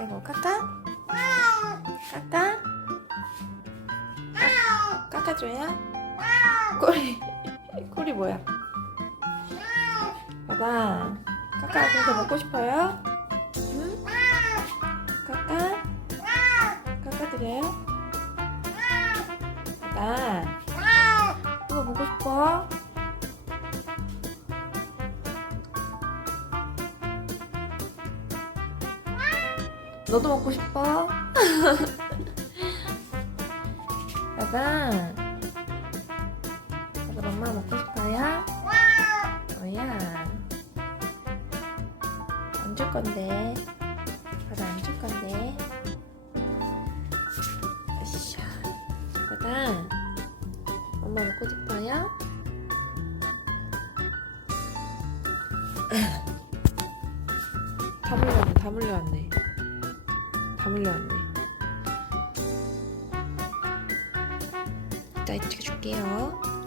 이거 까까? 까까? 까까 줘야 꼬리 꼬리 뭐야? 봐봐 까까 진짜 먹고 싶어요? 응? 까까? 깎아드려요? 까까 이거 먹고 싶어? 너도 먹고 싶어? 봐봐. 봐봐, 엄마 먹고 싶어요? 뭐야? 안 줄 건데. 봐봐, 안줄 건데. 으쌰. 봐봐. 엄마 먹고 싶어요? 다 물려왔네, 다 물려왔네. 다 물려왔네. 이따 찍어줄게요.